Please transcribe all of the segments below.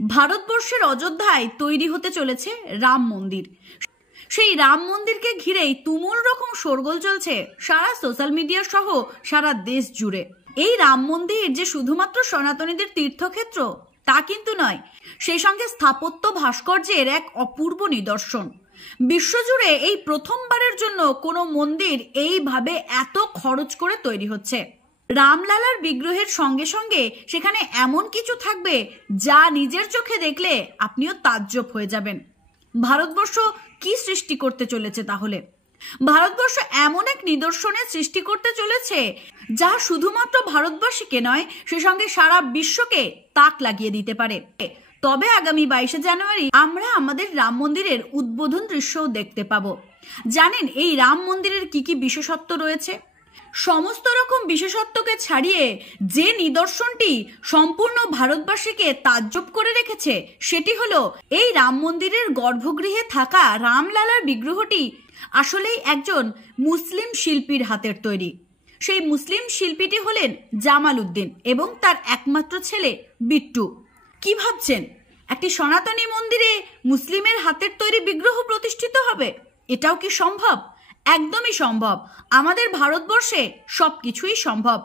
ভারতবর্ষের অযোধ্যায় তৈরি হতে চলেছে রাম মন্দির। সেই রাম মন্দিরকে ঘিরেই তুমুল রকম শোরগোল চলছে সারা সোশ্যাল মিডিয়া সহ সারা দেশ জুড়ে। এই রাম মন্দির যে শুধুমাত্র সনাতনীদের তীর্থক্ষেত্র তা কিন্তু নয়, সেই সঙ্গে স্থাপত্য ভাস্কর্যের এক অপূর্ব নিদর্শন। বিশ্বজুড়ে এই প্রথমবারের জন্য কোনো মন্দির এইভাবে এত খরচ করে তৈরি হচ্ছে। রামলালার বিগ্রহের সঙ্গে সঙ্গে সেখানে এমন কিছু থাকবে যা নিজের চোখে দেখলে আপনিও তাজ্জব হয়ে যাবেন। ভারতবর্ষ কি সৃষ্টি করতে চলেছে তাহলে? ভারতবর্ষ এমন এক নিদর্শনের সৃষ্টি করতে চলেছে যা শুধুমাত্র ভারতবাসীকে নয়, সে সঙ্গে সারা বিশ্বকে তাক লাগিয়ে দিতে পারে। তবে আগামী 22শে জানুয়ারি আমরা আমাদের রাম মন্দিরের উদ্বোধন দৃশ্যও দেখতে পাবো। জানেন এই রাম মন্দিরের কি কি বিশেষত্ব রয়েছে? সমস্ত রকম বিশেষত্বকে ছাড়িয়ে যে নিদর্শনটি সম্পূর্ণ ভারতবাসীকে তাজ্জব করে রেখেছে সেটি হলো এই রাম মন্দিরের গর্ভগৃহে থাকা রামলালার বিগ্রহটি আসলেই একজন মুসলিম শিল্পীর হাতের তৈরি। সেই মুসলিম শিল্পীটি হলেন জামাল উদ্দিন এবং তার একমাত্র ছেলে বিট্টু। কি ভাবছেন, একটি সনাতনী মন্দিরে মুসলিমের হাতের তৈরি বিগ্রহ প্রতিষ্ঠিত হবে? এটাও কি সম্ভব? একদমই সম্ভব। আমাদের ভারতবর্ষে সবকিছুই সম্ভব।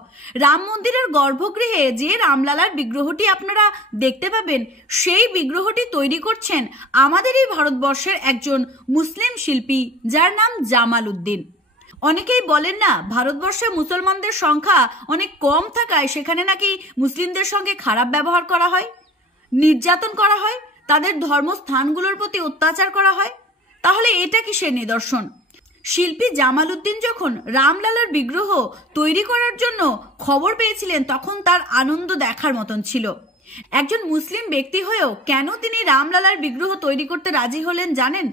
রাম মন্দিরের গর্ভগৃহে যে রামলালার বিগ্রহটি আপনারা দেখতে পাবেন, সেই বিগ্রহটি তৈরি করছেন আমাদেরই ভারতবর্ষের একজন মুসলিম শিল্পী, যার নাম জামাল উদ্দিন। অনেকেই বলেন না, ভারতবর্ষে মুসলমানদের সংখ্যা অনেক কম থাকায় সেখানে নাকি মুসলিমদের সঙ্গে খারাপ ব্যবহার করা হয়, নির্যাতন করা হয়, তাদের ধর্মস্থানগুলোর প্রতি অত্যাচার করা হয়। তাহলে এটা কিসের নিদর্শন? শিল্পী জামাল উদ্দিন যখন রামলালার বিগ্রহ তৈরি করার জন্য খবর পেয়েছিলেন তখন তার আনন্দ দেখার মতন ছিল। একজন মুসলিম ব্যক্তি হয়েও কেন তিনি রামলালার বিগ্রহ তৈরি করতে রাজি হলেন জানেন?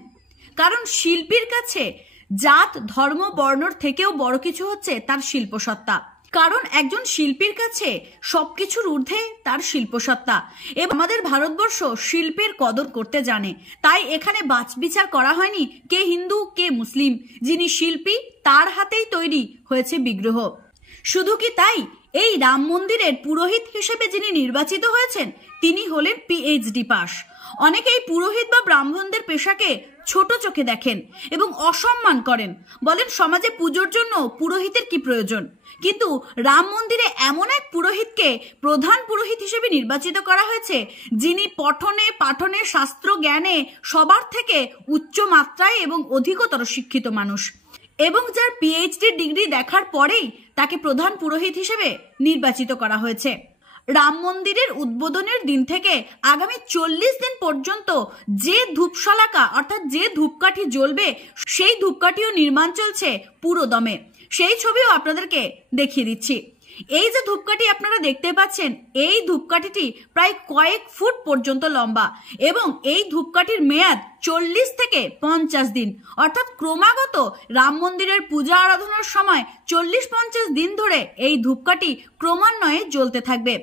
কারণ শিল্পীর কাছে জাত ধর্ম বর্ণর থেকেও বড় কিছু হচ্ছে তার শিল্পসত্তা। কারণ একজন শিল্পীর কাছে সবকিছুর ঊর্ধ্বে তার শিল্পসত্তা। এবং আমাদের ভারতবর্ষ শিল্পের কদর করতে জানে, তাই এখানে বাছবিচার করা হয়নি কে হিন্দু কে মুসলিম। যিনি শিল্পী তার হাতেই তৈরি হয়েছে বিগ্রহ। শুধু কি তাই, এই রাম মন্দিরের পুরোহিত হিসেবে যিনি নির্বাচিত হয়েছেন তিনি হলেন PhD পাস। অনেকেই পুরোহিত বা ব্রাহ্মণদের পেশাকে ছোট চোখে দেখেন এবং অসম্মান করেন, বলেন সমাজে পুজোর জন্য পুরোহিতের কি প্রয়োজন। কিন্তু রাম মন্দিরে এমন এক পুরোহিতকে প্রধান পুরোহিত হিসেবে নির্বাচিত করা হয়েছে যিনি পঠনে পাঠনে শাস্ত্র জ্ঞানে সবার থেকে উচ্চ মাত্রায় এবং অধিকতর শিক্ষিত মানুষ, এবং যার PhD ডিগ্রি দেখার পরেই তাকে প্রধান পুরোহিত হিসেবে নির্বাচিত করা হয়েছে। রাম মন্দিরের উদ্বোধনের দিন থেকে আগামী 40 দিন পর্যন্ত যে ধূপশলাকা অর্থাৎ যে ধূপকাঠি জ্বলবে সেই ধূপকাঠিও নির্মাণ চলছে পুরো দমে। সেই ছবিও আপনাদেরকে দেখিয়ে দিচ্ছি। এই যে ধূপকাঠি আপনারা দেখতে পাচ্ছেন, এই ধূপকাঠিটি প্রায় কয়েক ফুট পর্যন্ত লম্বা এবং এই ধূপকাঠির মেয়াদ 40 থেকে 50 দিন, অর্থাৎ ক্রমাগত রাম মন্দিরের পূজা আরাধনার সময় 40-50 দিন ধরে এই ধূপকাঠি ক্রমান্বয়ে জ্বলতে থাকবে।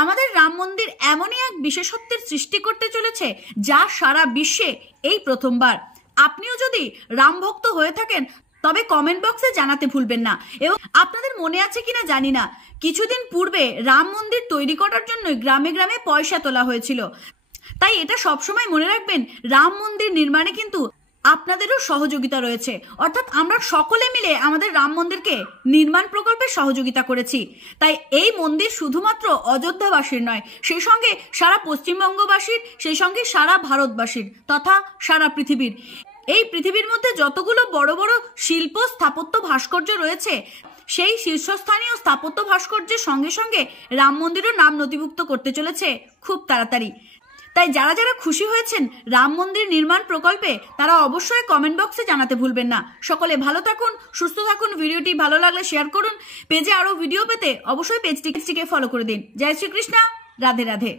আমাদের রাম মন্দির এমনই এক বিশেষত্বের সৃষ্টি করতে চলেছে যা সারা বিশ্বে এই প্রথমবার। আপনিও যদি রাম ভক্ত হয়ে থাকেন তবে কমেন্ট বক্সে জানাতে ভুলবেন না। এবং আপনাদের মনে আছে কিনা জানি না, কিছুদিন পূর্বে রাম মন্দির তৈরি করার জন্য গ্রামে গ্রামে পয়সা তোলা হয়েছিল। তাই এটা সবসময় মনে রাখবেন, রাম মন্দির নির্মাণে কিন্তু আপনাদেরও সহযোগিতা রয়েছে, অর্থাৎ আমরা সকলে মিলে আমাদের রাম মন্দিরকে নির্মাণ প্রকল্পে সহযোগিতা করেছি। তাই এই মন্দির শুধুমাত্র অযোধ্যাবাসীর নয়, সেই সঙ্গে সারা পশ্চিমবঙ্গবাসীর, সেই সঙ্গে সারা ভারতবাসীর তথা সারা পৃথিবীর। এই পৃথিবীর মধ্যে যতগুলো বড় বড় শিল্প স্থাপত্য ভাস্কর্য রয়েছে, সেই শীর্ষস্থানীয় স্থাপত্য ভাস্কর্যের সঙ্গে সঙ্গে রাম মন্দিরও নাম নথিভুক্ত করতে চলেছে খুব তাড়াতাড়ি। তাই যারা যারা খুশি হয়েছেন রাম মন্দির নির্মাণ প্রকল্পে তারা অবশ্যই কমেন্ট বক্সে জানাতে ভুলবেন না। সকলে ভালো থাকুন, সুস্থ থাকুন। ভিডিওটি ভালো লাগলে শেয়ার করুন। পেজে আরো ভিডিও পেতে অবশ্যই পেজটিকে ফলো করে দিন। জয় শ্রীকৃষ্ণ, রাধে রাধে।